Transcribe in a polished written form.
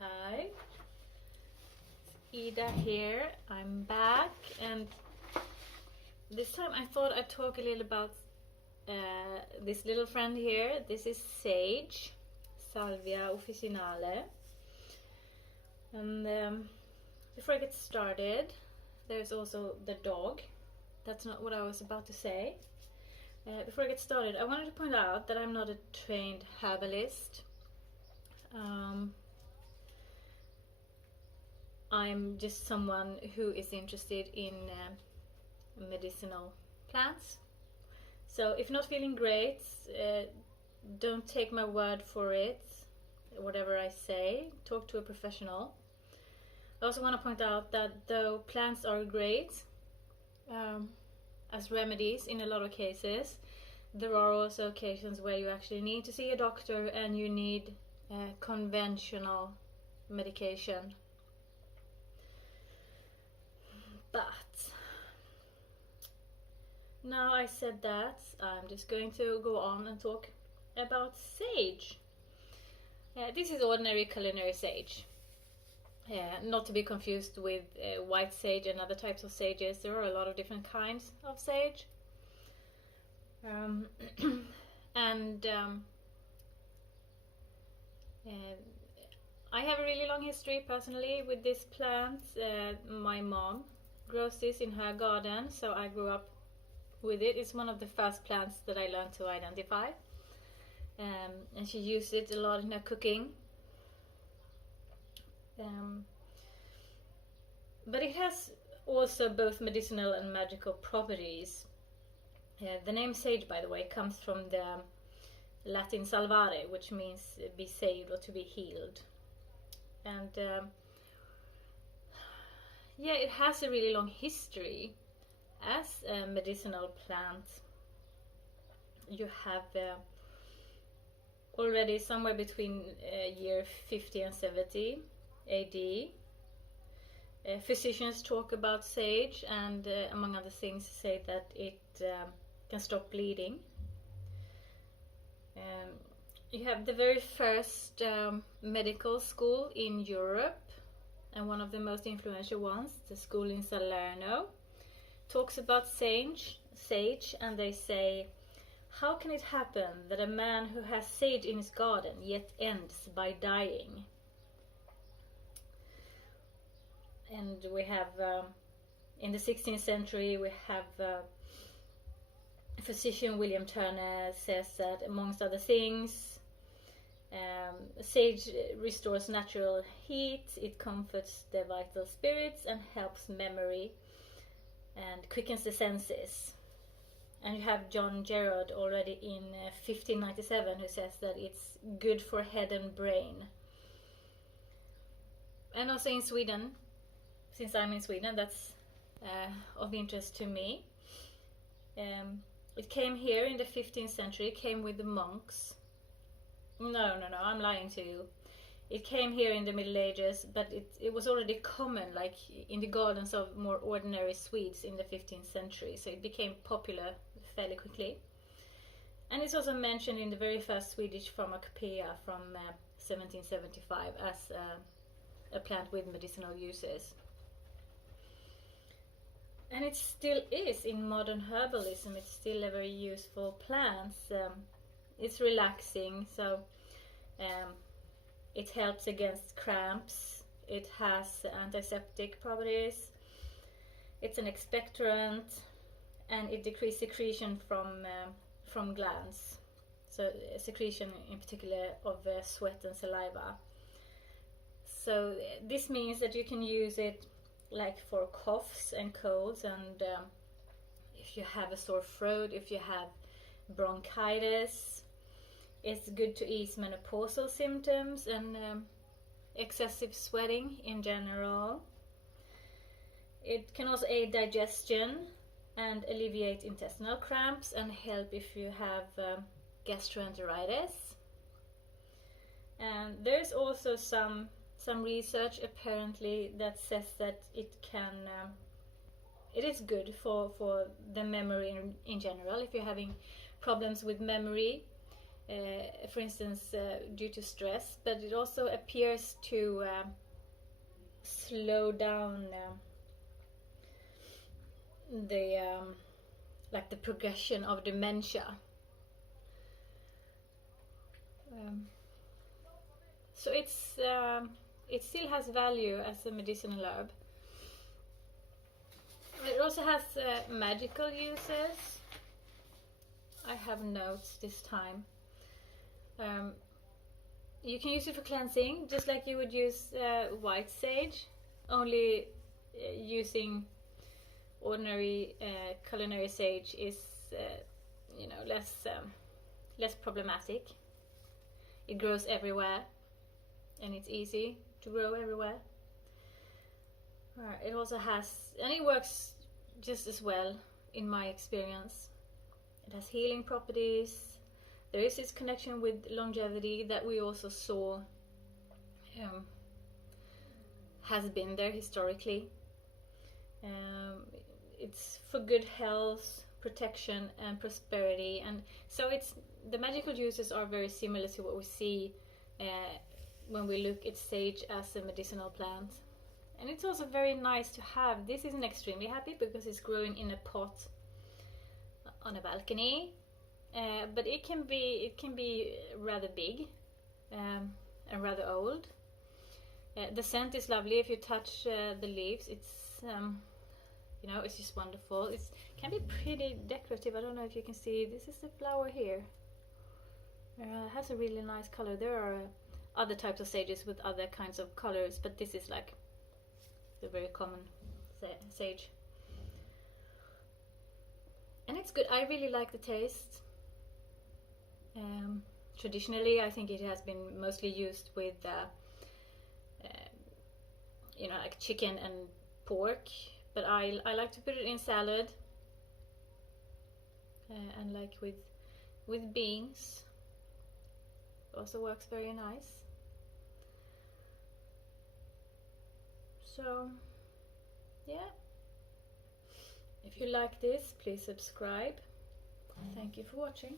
Hi, Ida here. I'm back, and this time I thought I'd talk a little about this little friend here. This is sage, salvia officinale. And before I get started, there's also the dog. That's not what I was about to say. Before I get started, I wanted to point out that I'm not a trained herbalist. I'm just someone who is interested in medicinal plants. So if you're not feeling great, don't take my word for it. Whatever I say, talk to a professional. I also want to point out that though plants are great as remedies in a lot of cases, there are also occasions where you actually need to see a doctor and you need conventional medication. But now I said that, I'm just going to go on and talk about sage. This is ordinary culinary sage. Not to be confused with white sage and other types of sages. There are a lot of different kinds of sage. I have a really long history personally with this plant. My mom grows this in her garden, so I grew up with it. It's one of the first plants that I learned to identify, and she used it a lot in her cooking. But it has also both medicinal and magical properties. The name sage, by the way, comes from the Latin salvare, which means be saved or to be healed. And yeah, it has a really long history as a medicinal plant. You have already somewhere between year 50 and 70 AD. Physicians talk about sage and among other things say that it can stop bleeding. You have the very first medical school in Europe, and one of the most influential ones, the school in Salerno, talks about sage, and they say, how can it happen that a man who has sage in his garden yet ends by dying? And we have, in the 16th century, we have physician William Turner says that, amongst other things, sage restores natural heat, it comforts the vital spirits and helps memory and quickens the senses. And you have John Gerard already in 1597 who says that it's good for head and brain. And also in Sweden, since I'm in Sweden, that's of interest to me. It came here in the 15th century, it came with the monks. No, I'm lying to you. It came here in the Middle Ages, but it was already common, like in the gardens of more ordinary Swedes in the 15th century, so it became popular fairly quickly. And it's also mentioned in the very first Swedish pharmacopoeia from 1775 as a plant with medicinal uses. And it still is in modern herbalism. It's still a very useful plant. It's relaxing, so it helps against cramps. It has antiseptic properties. It's an expectorant, and it decreases secretion from glands. So secretion in particular of sweat and saliva. So this means that you can use it like for coughs and colds, and if you have a sore throat, if you have bronchitis. It's good to ease menopausal symptoms and excessive sweating in general. It can also aid digestion and alleviate intestinal cramps and help if you have gastroenteritis. And there's also some research apparently that says that it is good for the memory in general. If you're having problems with memory, for instance, due to stress, but it also appears to slow down the like the progression of dementia. So it still has value as a medicinal herb. It also has magical uses. I have notes this time. You can use it for cleansing, just like you would use white sage, only using ordinary culinary sage is less problematic. It grows everywhere, and it's easy to grow everywhere. It also has, and it works just as well in my experience. It has healing properties. There is this connection with longevity that we also saw has been there historically. It's for good health, protection, and prosperity, and so the magical uses are very similar to what we see when we look at sage as a medicinal plant. And it's also very nice to have. This is an extremely happy because it's growing in a pot on a balcony, but it can be rather big and rather old. The scent is lovely. If you touch the leaves, it's it's just wonderful. It can be pretty decorative. I don't know if you can see. This is the flower here. It has a really nice color. There are other types of sages with other kinds of colors, but this is like the very common sage. And it's good. I really like the taste. Traditionally, I think it has been mostly used with like chicken and pork, but I like to put it in salad and like with beans. Also works very nice. So yeah, if you like this, please subscribe. Thank you for watching.